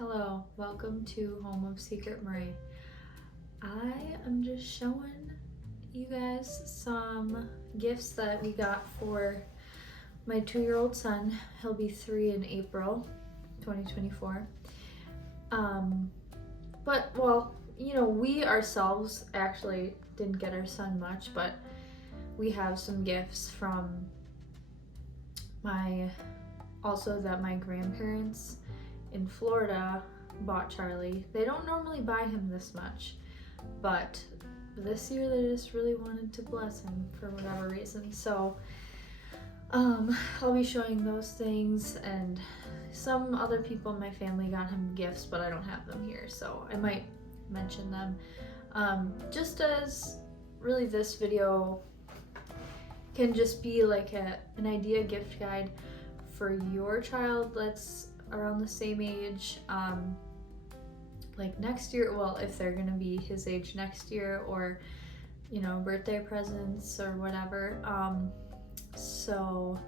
Hello, welcome to Home of Secret Marie. I am just showing you guys some gifts that we got for my 2-year-old son. He'll be 3 in April 2024. We ourselves actually didn't get our son much, but we have some gifts from my grandparents in Florida bought Charlie. They don't normally buy him this much, but this year they just really wanted to bless him for whatever reason. So I'll be showing those things, and some other people in my family got him gifts, but I don't have them here, so I might mention them. Just as really this video can just be like an idea gift guide for your child that's around the same age, like next year, well, if they're gonna be his age next year, or birthday presents or whatever. So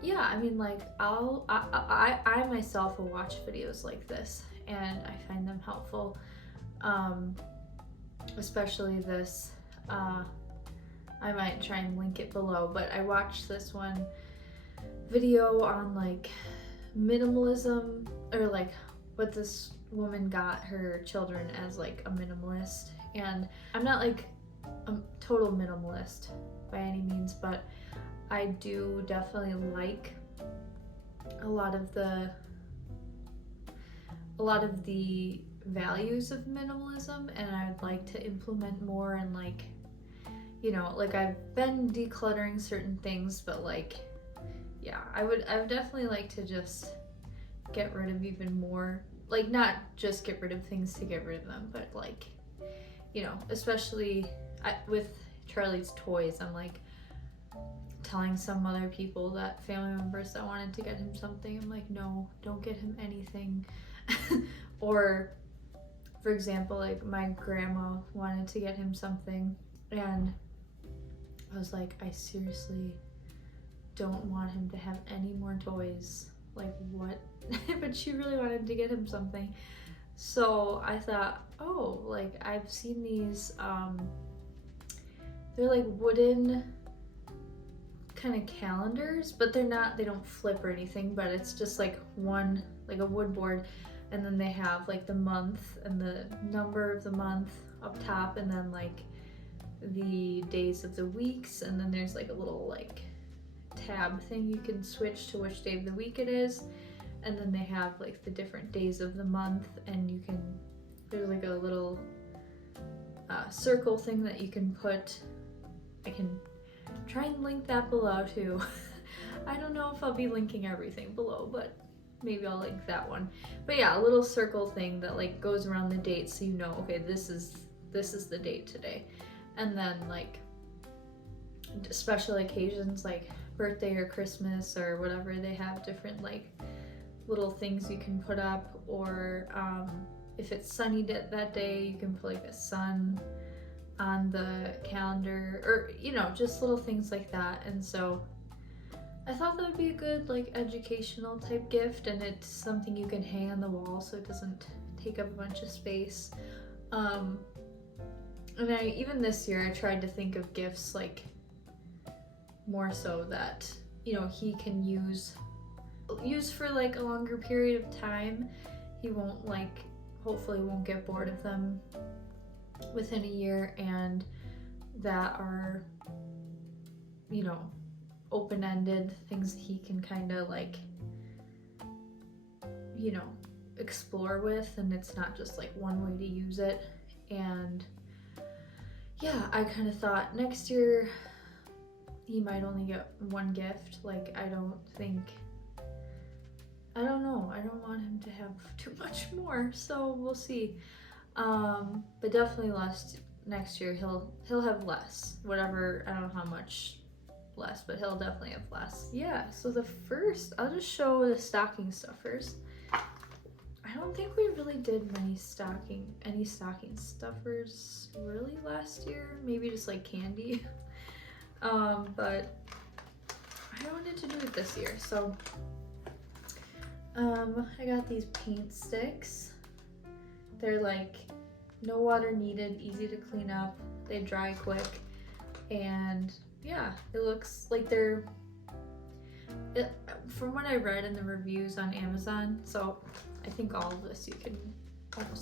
yeah, I mean, like I myself will watch videos like this and I find them helpful, especially this. I might try and link it below, but I watched this one video on like minimalism, or like what this woman got her children as like a minimalist. And I'm not like a total minimalist by any means, but I do definitely like a lot of the values of minimalism, and I'd like to implement more. And like I've been decluttering certain things, but yeah, I would definitely like to just get rid of even more, like not just get rid of things to get rid of them, but especially with Charlie's toys, I'm like telling some other people, that family members that wanted to get him something, I'm like, no, don't get him anything. Or for example, like my grandma wanted to get him something, and I was like, I seriously don't want him to have any more toys. Like, what? But she really wanted to get him something. So I thought, oh, like I've seen these, they're like wooden kind of calendars, but they don't flip or anything, but it's just like one, like a wood board, and then they have like the month and the number of the month up top, and then like the days of the weeks, and then there's like a little like tab thing you can switch to which day of the week it is, and then they have like the different days of the month, and there's like a little circle thing that you can put. I can try and link that below too. I don't know if I'll be linking everything below, but maybe I'll link that one. But yeah, a little circle thing that like goes around the date, so okay, this is the date today. And then like special occasions like birthday or Christmas or whatever, they have different like little things you can put up, or if it's sunny that day, you can put like a sun on the calendar, or just little things like that. And so I thought that would be a good like educational type gift, and it's something you can hang on the wall so it doesn't take up a bunch of space. And even this year I tried to think of gifts like more so that he can use for like a longer period of time. He won't hopefully won't get bored of them within a year, and that are open-ended things that he can kind of like explore with, and it's not just like one way to use it. And yeah, I kind of thought next year he might only get one gift. Like I don't know, I don't want him to have too much more, so we'll see. But definitely next year he'll have less, whatever, I don't know how much less, but he'll definitely have less. Yeah, so I'll just show the stocking stuffers. I don't think we really did any stocking stuffers really last year, maybe just like candy. But I wanted to do it this year, so I got these paint sticks. They're like no water needed, easy to clean up, they dry quick, and yeah, it looks like from what I read in the reviews on Amazon, so I think almost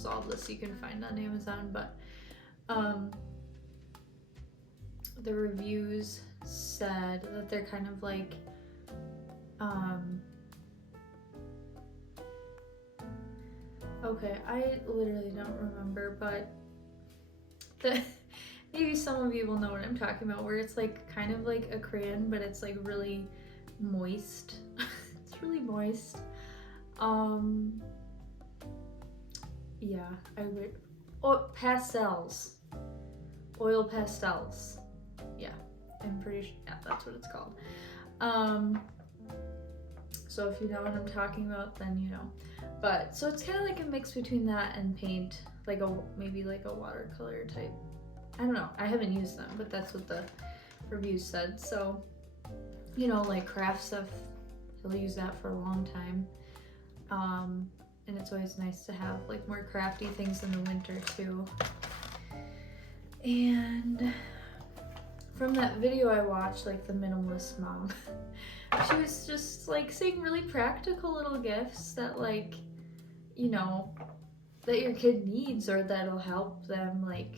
all of this you can find on Amazon, but the reviews said that they're kind of like okay, I literally don't remember, but maybe some of you will know what I'm talking about, where it's like kind of like a crayon, but it's like really moist. It's really moist. Yeah, I would. Oh, pastels. Oil pastels. Yeah, I'm pretty sure. Yeah, that's what it's called. So if you know what I'm talking about, then you know. But so it's kind of like a mix between that and paint, like maybe like a watercolor type. I don't know. I haven't used them, but that's what the reviews said. So, you know, like craft stuff, he'll use that for a long time. And it's always nice to have like more crafty things in the winter too. And from that video I watched, like the Minimalist Mom, she was just like saying really practical little gifts that, like, you know, that your kid needs or that'll help them like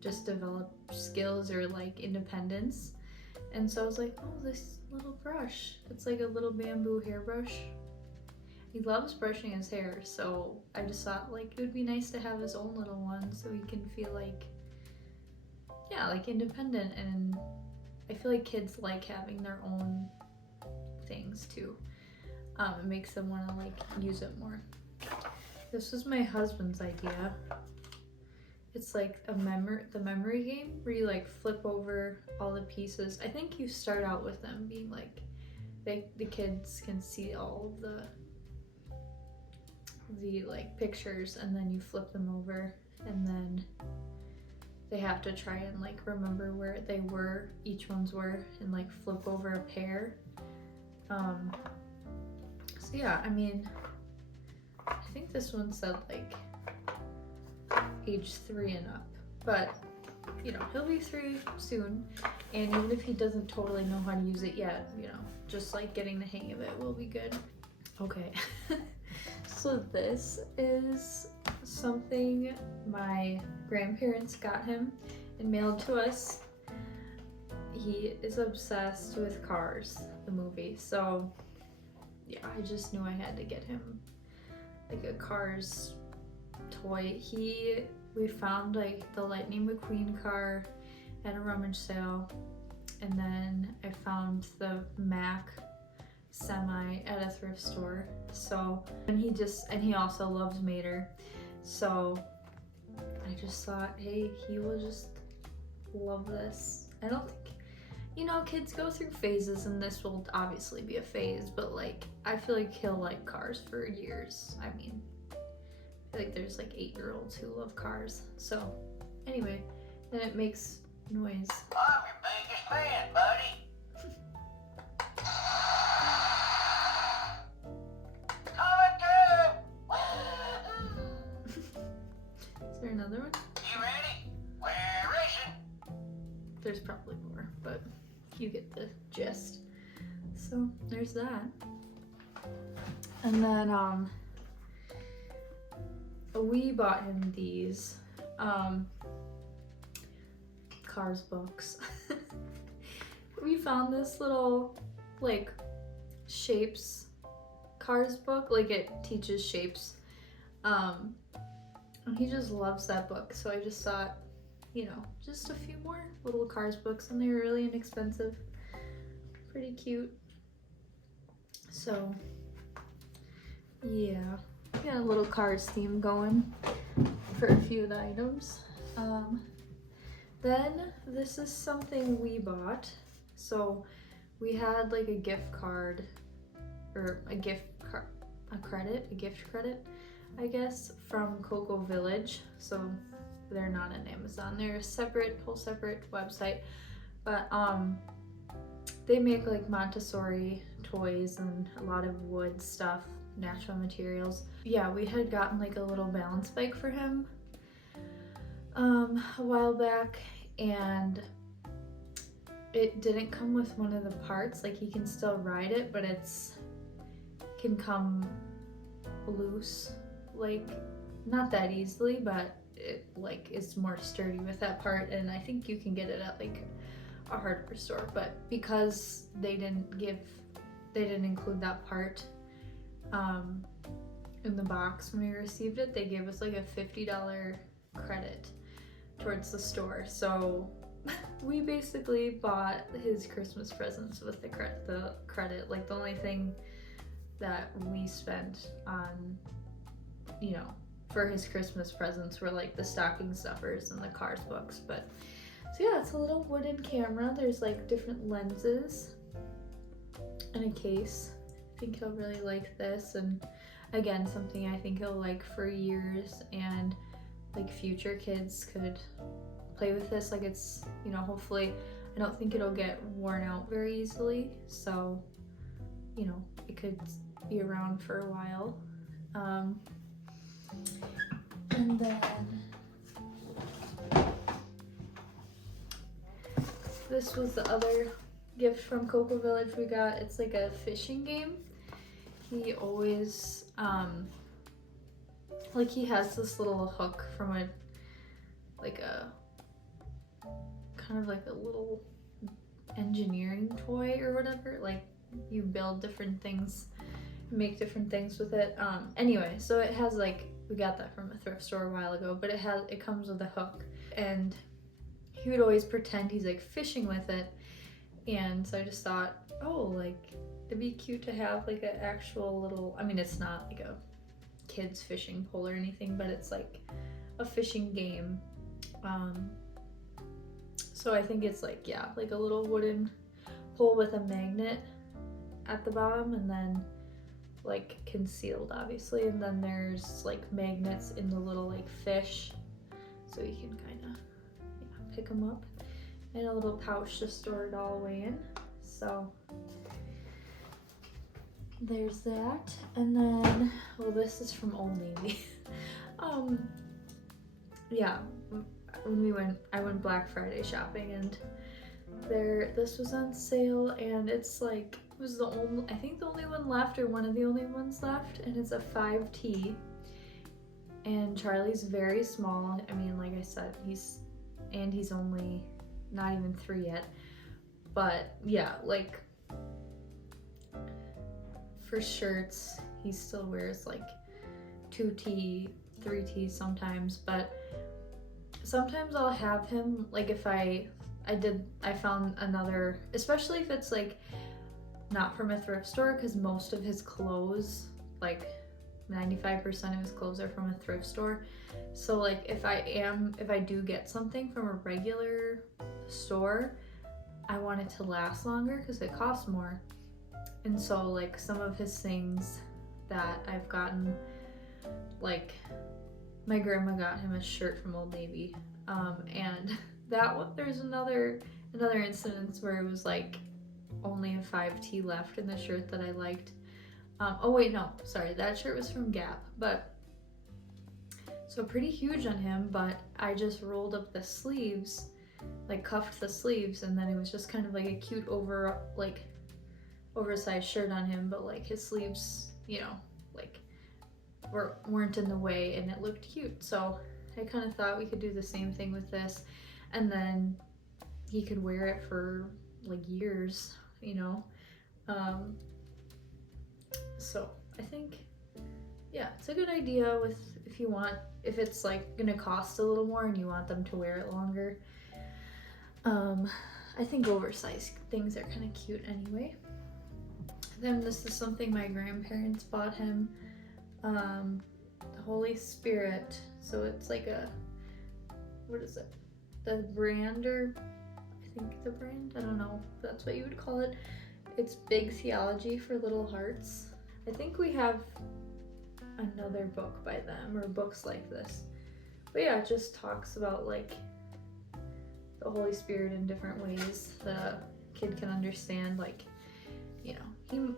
just develop skills or like independence. And so I was like, oh, this little brush, it's like a little bamboo hairbrush. He loves brushing his hair, so I just thought like it would be nice to have his own little one so he can feel like, yeah, like independent. And I feel like kids like having their own things too. It makes them want to like use it more. This was my husband's idea. It's like the memory game where you like flip over all the pieces. I think you start out with them being like, the kids can see all of the like pictures, and then you flip them over, and then they have to try and like remember where they were, each ones were, and like flip over a pair. So yeah, I mean, I think this one said like age 3 and up, but you know, he'll be 3 soon, and even if he doesn't totally know how to use it yet, you know, just like getting the hang of it will be good. Okay. So this is something my grandparents got him and mailed to us. He is obsessed with Cars, the movie, so yeah, I just knew I had to get him like a Cars toy. We found like the Lightning McQueen car at a rummage sale, and then I found the Mack semi at a thrift store. So, and he also loves Mater, so I just thought, hey, he will just love this. I don't think, you know, kids go through phases, and this will obviously be a phase, but like I feel like he'll like Cars for years. I mean, I feel like there's like 8-year-olds who love Cars. So anyway, then it makes noise. I'm your biggest fan, buddy. Is there another one? You ready? We're racing. There's probably more, but you get the gist. So there's that. And then we bought him these Cars books. We found this little like shapes Cars book, like it teaches shapes. And he just loves that book, so I just thought, you know, just a few more little Cars books, and they were really inexpensive, pretty cute. So yeah, got a little Cars theme going for a few of the items. Then this is something we bought. So we had like a gift card, or a gift credit, I guess, from Cocoa Village. So they're not on Amazon. They're a whole separate website. But they make like Montessori toys and a lot of wood stuff. natural materials. Yeah, we had gotten like a little balance bike for him a while back, and it didn't come with one of the parts. Like, he can still ride it, but it's can come loose, like not that easily, but it like is more sturdy with that part, and I think you can get it at like a hardware store. But because they didn't include that part in the box when we received it, they gave us like a $50 credit towards the store. So we basically bought his Christmas presents with the credit. Like, the only thing that we spent on, you know, for his Christmas presents were like the stocking stuffers and the Cars books. But so yeah, it's a little wooden camera. There's like different lenses and a case. I think he'll really like this, and again, something I think he'll like for years, and like future kids could play with this. Like, it's, you know, hopefully I don't think it'll get worn out very easily, so, you know, it could be around for a while. And then this was the other gift from Cocoa Village we got. It's like a fishing game. He always like, he has this little hook from a kind of like a little engineering toy or whatever. Like, you build different things, make different things with it. Anyway, so it has like, we got that from a thrift store a while ago, but it comes with a hook, and he would always pretend he's like fishing with it. And so I just thought, oh, like, it'd be cute to have like an actual little, I mean, it's not like a kid's fishing pole or anything, but it's like a fishing game. So I think it's like, yeah, like a little wooden pole with a magnet at the bottom, and then like concealed, obviously, and then there's like magnets in the little like fish, so you can kind of, yeah, pick them up, and a little pouch to store it all away in. So there's that. And then, well, this is from Old Navy. Yeah, when I went Black Friday shopping, and this was on sale, and it's like, it was I think the only one left, or one of the only ones left, and it's a 5T, and Charlie's very small. I mean, like I said, he's only not even 3 yet, but yeah, like, for shirts, he still wears like 2T, 3T sometimes, but sometimes I'll have him, like, if I found another, especially if it's like not from a thrift store, because most of his clothes, like 95% of his clothes are from a thrift store. So like, if I do get something from a regular store, I want it to last longer because it costs more. And so like, some of his things that I've gotten, like, my grandma got him a shirt from Old Navy, and that one, there's another incident where it was like only a 5T left in the shirt that I liked. Oh wait, no, sorry, that shirt was from Gap, but so pretty huge on him, but I just rolled up the sleeves, like cuffed the sleeves, and then it was just kind of like a cute oversized shirt on him, but like his sleeves, you know, like weren't in the way, and it looked cute. So I kind of thought we could do the same thing with this, and then he could wear it for like years, you know. So I think, yeah, it's a good idea if it's like gonna cost a little more and you want them to wear it longer. I think oversized things are kind of cute anyway. Then this is something my grandparents bought him, the Holy Spirit. So it's like what is it? The brand, or I think the brand, I don't know if that's what you would call it. It's Big Theology for Little Hearts. I think we have another book by them, or books like this. But yeah, it just talks about like the Holy Spirit in different ways that a kid can understand. Like, you know,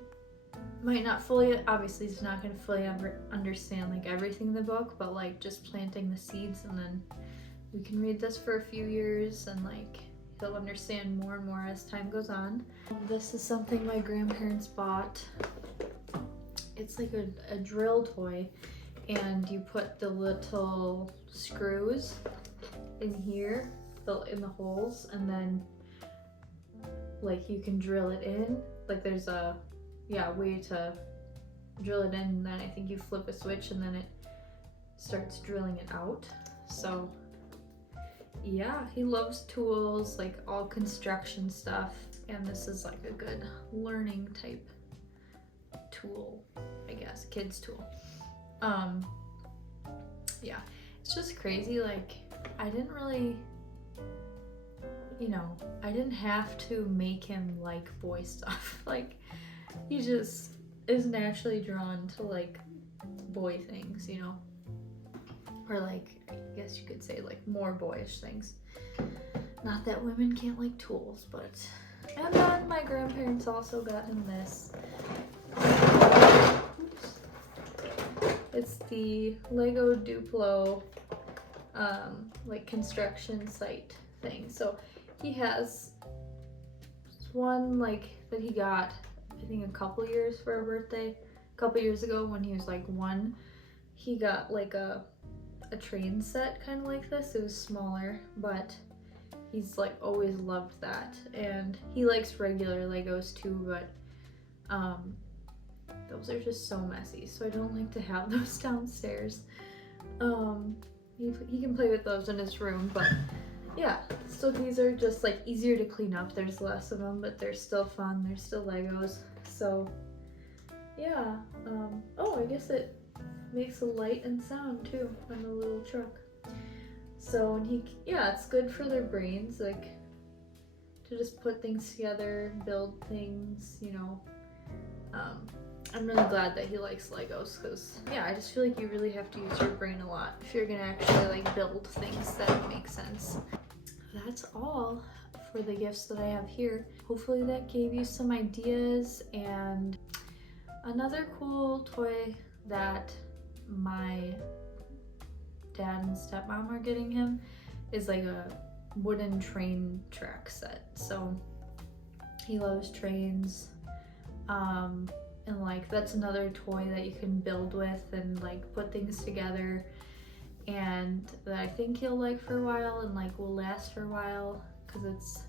might not fully, obviously he's not going to fully understand like everything in the book, but like just planting the seeds, and then we can read this for a few years and like he'll understand more and more as time goes on. This is something my grandparents bought. It's like a drill toy, and you put the little screws in here, in the holes, and then like you can drill it in. Like there's a way to drill it in, and then I think you flip a switch and then it starts drilling it out. So yeah, he loves tools, like all construction stuff, and this is like a good learning type tool, I guess, kids tool. Yeah, it's just crazy. Like I didn't really, I didn't have to make him like boy stuff. Like he just is naturally drawn to like boy things, or like, I guess you could say like more boyish things. Not that women can't like tools, but. And then my grandparents also got him this. Oops. It's the Lego Duplo like construction site thing. So he has one like that he got, I think, a couple years for a birthday. A couple years ago when he was like 1, he got like a train set kind of like this. It was smaller, but he's like always loved that, and he likes regular Legos too, but those are just so messy, so I don't like to have those downstairs. He can play with those in his room, but yeah, so these are just like easier to clean up. There's less of them, but they're still fun. They're still Legos. So yeah, oh, I guess it makes a light and sound too on the little truck. So, and it's good for their brains, like to just put things together, build things, I'm really glad that he likes Legos, because I just feel like you really have to use your brain a lot if you're gonna actually like build things that make sense. That's all for the gifts that I have here. Hopefully that gave you some ideas. And another cool toy that my dad and stepmom are getting him is like a wooden train track set. So he loves trains, and like that's another toy that you can build with and like put things together, and that I think he'll like for a while and like will last for a while because it's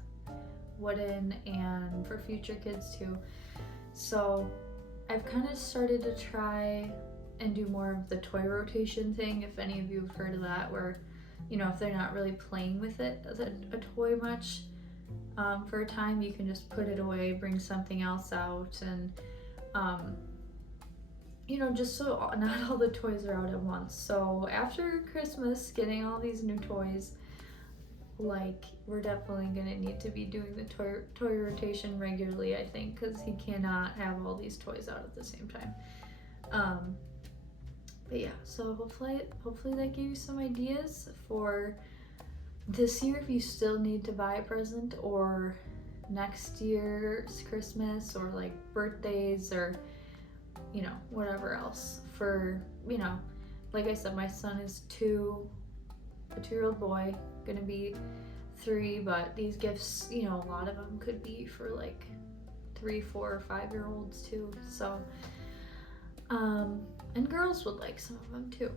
wooden, and for future kids too. So I've kind of started to try and do more of the toy rotation thing, if any of you have heard of that, where if they're not really playing with it as a toy much for a time, you can just put it away, bring something else out, and just so not all the toys are out at once. So after Christmas, getting all these new toys, like we're definitely gonna need to be doing the toy rotation regularly, I think, because he cannot have all these toys out at the same time. But yeah, so hopefully that gave you some ideas for this year if you still need to buy a present, or next year's Christmas, or like birthdays, or whatever else. For like I said, my son is a 2-year-old boy, gonna be 3, but these gifts, a lot of them could be for like 3, 4, or 5-year-olds too. So and girls would like some of them too.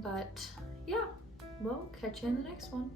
But yeah, we'll catch you in the next one.